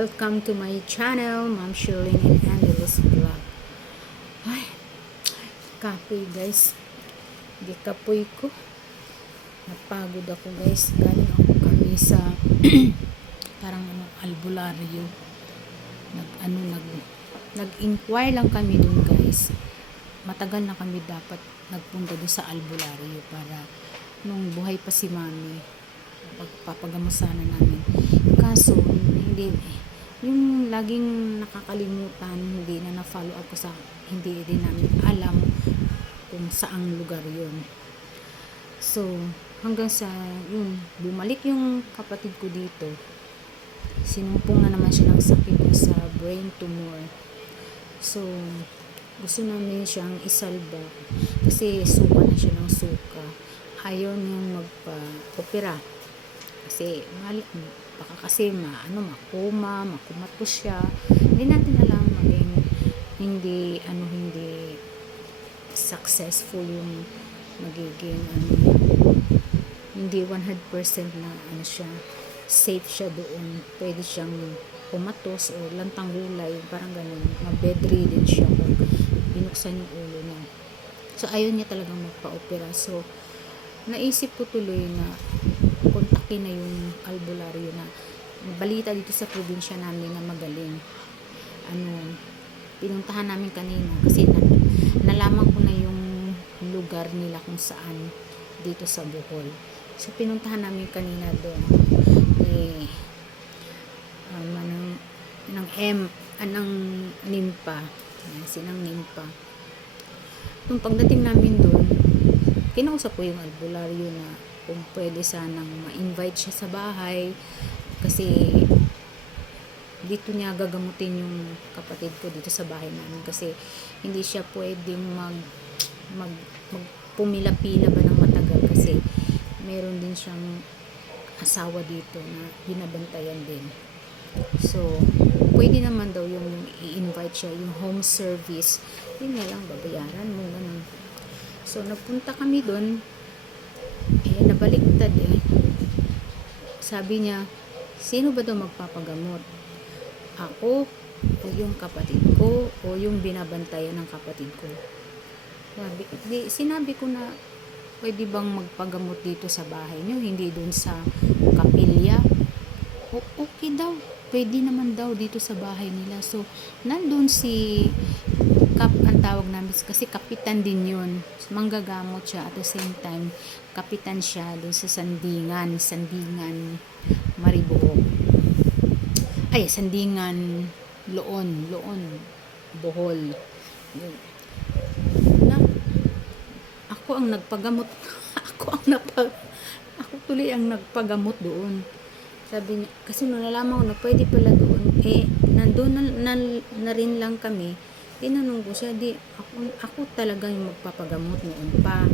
Welcome to my channel, Ma'am Shirley and Angeles Vlog. Ay, kapoy guys. Di kapoy ko. Napagod ako guys. Galing ako kami sa parang ano, albularyo. Nag, ano, nag, nag-inquire lang kami dun guys. Matagal na kami dapat nagpunta doon sa albularyo para nung buhay pa si mami pagpapagamot sana namin. Kaso, hindi, yung laging nakakalimutan, hindi na na-follow up ko sa, hindi din namin alam kung saang lugar yun. So, hanggang sa, yun, bumalik yung kapatid ko dito. Sinumpong na naman siya ng sakit sa brain tumor. So, gusto namin siyang isalba kasi suka na siya ng suka. Ayaw niyang magpa-opera kasi mahal, baka kasi ma, ano, makuma, makumato siya. Hindi natin alam maging hindi, ano, hindi successful yung magiging, ano, hindi 100% na, ano siya, safe siya doon. Pwede siyang kumatos o lantang gulay, parang ganun. Ma-bedridden siya kung binuksan yung ulo niya. So, ayaw niya talagang magpa-opera. So, naisip ko tuloy na kontakin na yung albularyo na balita dito sa probinsya namin na magaling. Ano, pinuntahan namin kanina kasi na, nalaman ko na yung lugar nila kung saan dito sa Bohol. So, pinuntahan namin kanina doon. Eh, um, anong, ng M, anong Nimpa. Sinang Nimpa. Nung pagdating namin doon, kinausap ko yung albularyo na kung pwede sanang ma-invite siya sa bahay. Kasi dito niya gagamutin yung kapatid ko dito sa bahay namin. Kasi hindi siya pwedeng mag mag, mag pumila-pila ba ng matagal. Kasi meron din siyang asawa dito na binabantayan din. So pwede naman daw yung i-invite siya yung home service. Yun nga lang babayaran ganun. So nagpunta kami doon nabaliktad eh. Sabi niya sino ba daw magpapagamot? Ako o yung kapatid ko o yung binabantayan ng kapatid ko? Sabi, di, sinabi ko na pwede bang magpagamot dito sa bahay niyo hindi dun sa kapilya? O okay daw. Pwede naman daw dito sa bahay nila. So nandun si kap ang tawag namin kasi kapitan din yun. Manggagamot siya at the same time kapitan siya dun sa Sandingan Sandingan Maribohog ay Sandingan Loon Loon Bohol. Na ako ang nagpagamot. Ako ang napag ako tuloy ang nagpagamot doon. Sabi niya kasi nung nalaman ko na pwede pala doon. Eh nandun na, na, na rin lang kami tinanong ko siya, di, ako, ako talaga yung magpapagamot noon pa.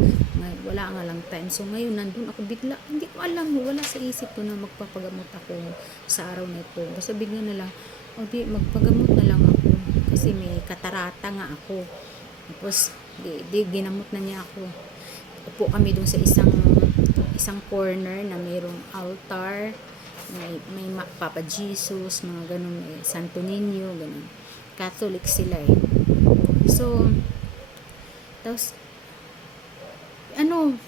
Wala nga lang time. So ngayon, nandun ako bigla, hindi ko alam, wala sa isip ko na magpapagamot ako sa araw na ito. Basta bigla na lang, o di, magpagamot na lang ako. Kasi may katarata nga ako. Tapos, di, di ginamot na niya ako. Upo kami dun sa isang isang corner na mayroong altar, may, may ma- Papa Jesus, mga ganun, may Santo Niño, ganun. Catholic sila eh. So, tapos, ano,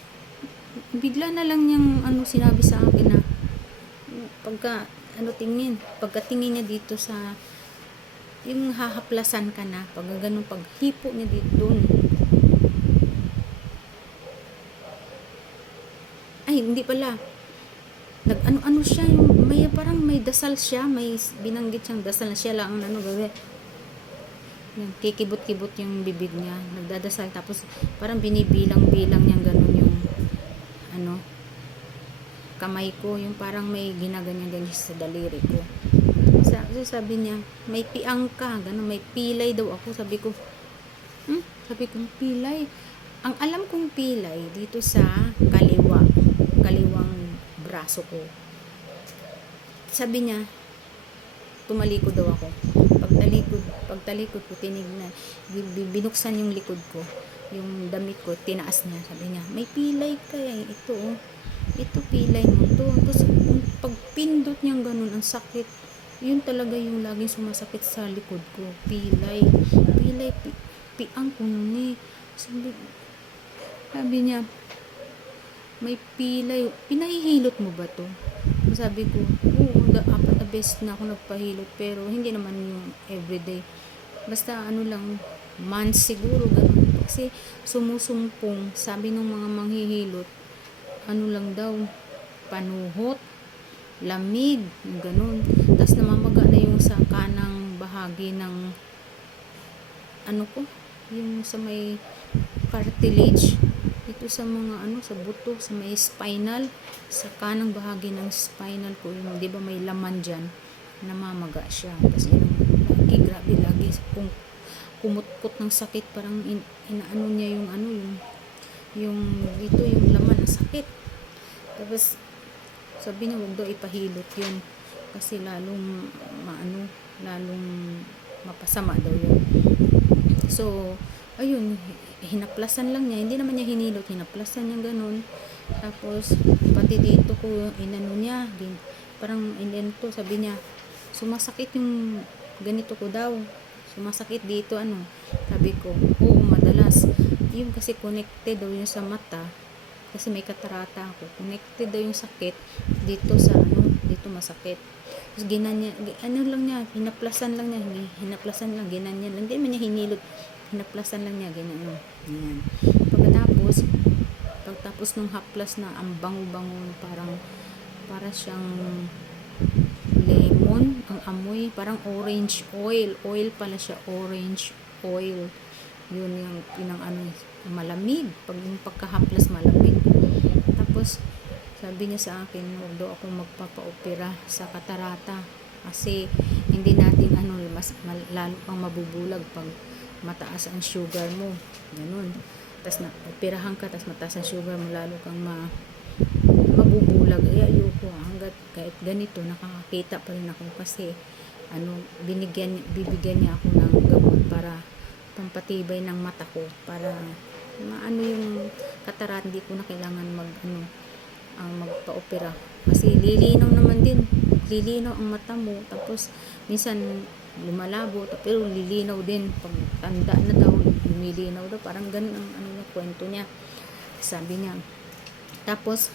bigla na lang niyang ano sinabi sa akin na pagka ano tingin, pagkatingin niya dito sa yung hahaplasan ka na, pag ganun paghipo niya dito doon. Ay, hindi pala. Nag ano ano siya yung may parang may dasal siya, may binanggit siyang dasal na siya lang ang ano gawin. Yung kikibot-kibot yung bibig niya, nagdadasal tapos parang binibilang-bilang niyang ganun yung ano kamay ko, yung parang may ginaganyan-ganyan sa daliri ko. Sa, so sabi niya, may piang ka, ganun, may pilay daw ako. Sabi ko, hmm? Sabi ko, pilay. Ang alam kong pilay dito sa kaliwa, kaliwang braso ko. Sabi niya, tumalikod daw ako. Pagtalikod, pagtalikod ko, tinignan, bi- bi- binuksan yung likod ko, yung damit ko, tinaas niya. Sabi niya, may pilay ka eh, ito oh. Ito pilay mo to. Tapos, pagpindot niyang ganun, ang sakit. Yun talaga yung laging sumasakit sa likod ko. Pilay. Pilay. Pi, piang ko nun eh. Sabi, sabi niya, may pilay. Pinahihilot mo ba to? Sabi ko, oo, da, apat beses na ako nagpahilot. Pero hindi naman yung everyday. Basta ano lang, months siguro, ganun. Kasi sumusumpong, sabi ng mga manghihilot, ano lang daw, panuhot, lamig, yung ganun. Tapos namamaga na yung sa kanang bahagi ng ano ko, yung sa may cartilage ito sa mga ano sa buto sa may spinal sa kanang bahagi ng spinal ko yung di ba may laman diyan namamaga siya. Kasi lagi grabe lagi kung kumutkot ng sakit parang in, inaano niya yung ano yung yung dito yung laman ng sakit. Tapos sabi niya wag daw ipahilot yun kasi lalong maano lalong mapasama daw yun. So ayun hinaplasan lang niya. Hindi naman niya hinilot. Hinaplasan niya ganun. Tapos pati dito ko inano niya din parang inento sabi niya sumasakit yung ganito ko daw. Sumasakit dito ano. Sabi ko oo madalas. Yun kasi connected daw yun sa mata. Kasi may katarata ako. Connected daw yung sakit dito sa ano dito masakit. Tapos ginanya ano lang niya hinaplasan lang niya. Hinaplasan lang ginanya lang hindi naman niya hinilot hinaplasan lang niya ganyan yan pagkatapos pagtapos ng haplas na ang bango-bango parang para siyang lemon ang amoy parang orange oil. Oil pala siya orange oil. Yun yung pinang ano malamig. Pag yung pagkahaplas malamig. Tapos sabi niya sa akin huwag daw ako magpapa-opera sa katarata kasi hindi natin ano mas mal, lalo pang mabubulag pag mataas ang sugar mo. Ganun. Tapos na, operahan ka, tapos mataas ang sugar mo, lalo kang ma, mabubulag. Ay, ayoko. Hanggat kahit ganito, nakakakita pa rin ako kasi ano, binigyan, bibigyan niya ako ng gamot para pampatibay ng mata ko para maano yung katarat hindi ko na kailangan mag ano ang magpa-opera kasi lilinaw naman din lilinaw ang mata mo tapos minsan lumalabo pero lilinaw din. Pag tanda na daw lumilinaw daw. Parang ganun ang ano niya kwento niya. Sabi niya tapos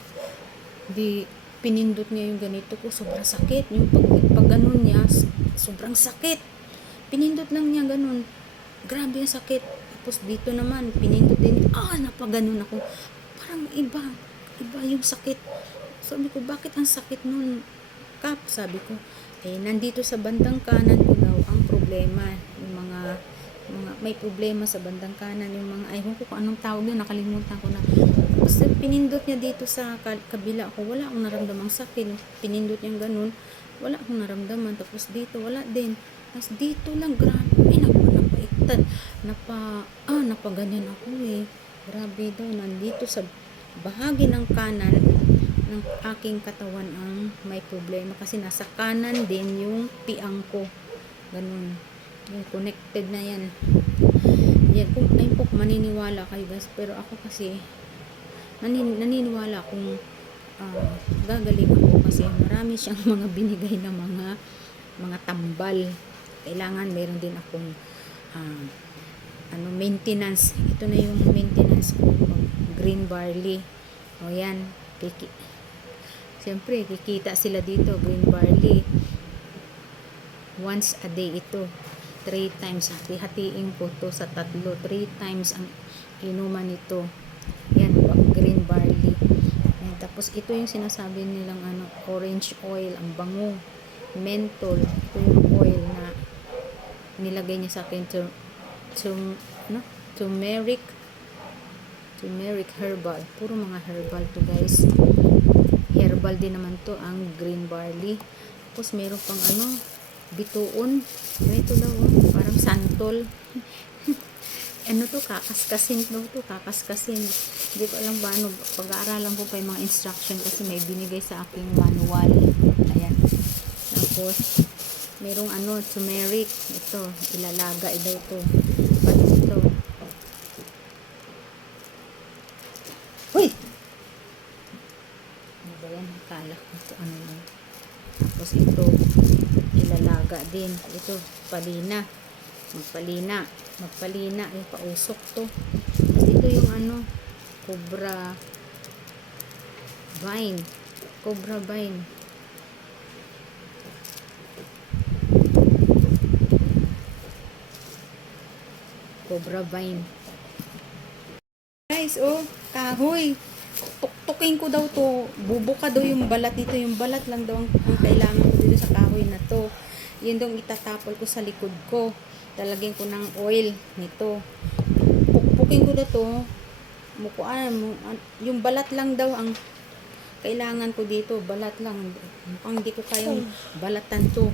di pinindot niya yung ganito ko. Sobrang sakit. Yung pag, pag ganun niya sobrang sakit. Pinindot lang niya ganun. Grabe ang sakit. Tapos dito naman pinindot din. Ah napaganon ako. Parang iba iba yung sakit. Sabi ko bakit ang sakit nun kap? Sabi ko eh nandito sa bandang kanan problema yung mga mga may problema sa bandang kanan yung mga ay kung kung anong tawag yun nakalimutan ko na. Tapos pinindot niya dito sa kabila ko wala akong naramdamang sakit pinindot niya ganun wala akong naramdaman. Tapos dito wala din. Tapos dito lang grabe napa napaiktad napa ah napaganyan ako eh. Grabe daw nandito sa bahagi ng kanan ng aking katawan ang may problema kasi nasa kanan din yung piang ko ganun. Yung connected na yan. Yan kung ayun po maniniwala kayo guys. Pero ako kasi nanin, naniniwala kung uh, gagaling ako kasi marami siyang mga binigay na mga mga tambal. Kailangan meron din akong uh, ano maintenance. Ito na yung maintenance ko green barley. O yan piki Siyempre, kikita sila dito, green barley. Once a day ito. Three times. Hatiin ko to sa tatlo. Three times ang inuman nito. Yan, green barley. Yan. Tapos, ito yung sinasabi nilang ano, orange oil, ang bango. Menthol. Ito oil na nilagay niya sa akin to, to, no? turmeric turmeric herbal. Puro mga herbal to guys herbal din naman to ang green barley tapos meron pang ano bituon. Ito daw oh, parang santol. Ano to kakaskasin daw to kakaskasin. Hindi ko alam paano pag-aaralan ko pa yung mga instruction kasi may binigay sa aking manual. Ayan. Tapos merong ano turmeric. Ito ilalaga daw to. Pati ito. Kala ko ito ano lang. Tapos ito, alaga din. Ito, palina. Magpalina. Magpalina. Ay, pausok to. Ito yung ano, cobra vine. Cobra vine. Cobra vine. Guys, oh, kahoy. Tuktukin ko daw to. Bubuka daw yung balat nito. Yung balat lang daw ang kailangan ko dito sa kahoy na to. Yun daw ang itatapol ko sa likod ko. Talagyan ko ng oil nito. Pukpukin ko daw to. Mukuan, mu- an- yung balat lang daw ang kailangan ko dito. Balat lang. Mukhang hindi ko kayang balatan to.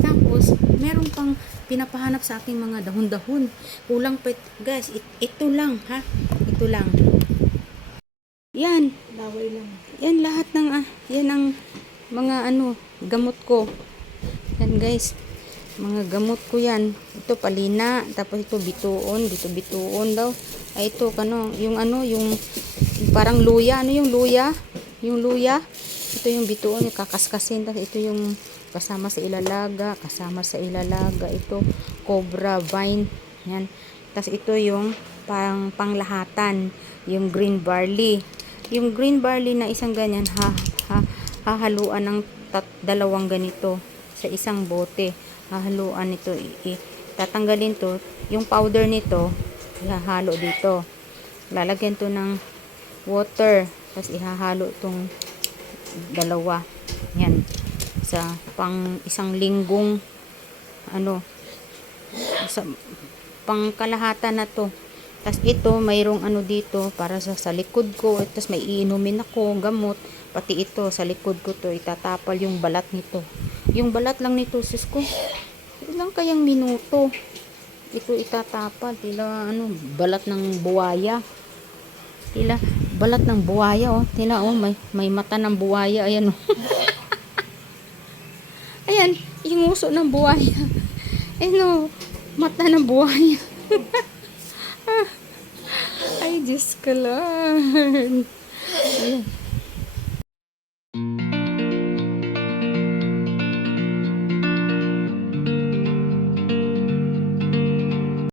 Tapos, meron pang pinapahanap sa aking mga dahon-dahon. Kulang pa, guys, it- ito lang, ha? Ito lang. Yan. Laway lang. Yan lahat ng, ah, yan ang mga ano, gamot ko. Yan guys. Mga gamot ko yan. Ito palina, tapos ito bituon, dito bituon daw. Ay ito kano, yung ano, yung, parang luya, ano yung luya? Yung luya. Ito yung bituon, yung kakaskasin, tapos ito yung kasama sa ilalaga, kasama sa ilalaga, ito cobra vine. Yan. Tapos ito yung parang panglahatan, yung green barley. Yung green barley na isang ganyan, ha, ha, hahaluan ng tat, dalawang ganito sa isang bote. Hahaluan nito. I, tatanggalin to. Yung powder nito, ihahalo dito. Lalagyan to ng water. Tapos ihahalo tong dalawa. Yan. Sa pang isang linggong ano sa pangkalahatan na to. Tapos ito, mayroong ano dito para sa, sa likod ko. Tapos may iinumin ako, gamot. Pati ito, sa likod ko to, itatapal yung balat nito. Yung balat lang nito, sis ko. Ilang kayang minuto? Ito itatapal. Tila, ano, balat ng buwaya. Tila, balat ng buwaya, oh. Tila, oh, may, may mata ng buwaya. Ayan, oh. Ayan, yung uso ng buwaya. Ano, mata ng buhaya. Ay, Diyos ko lang. Ayan.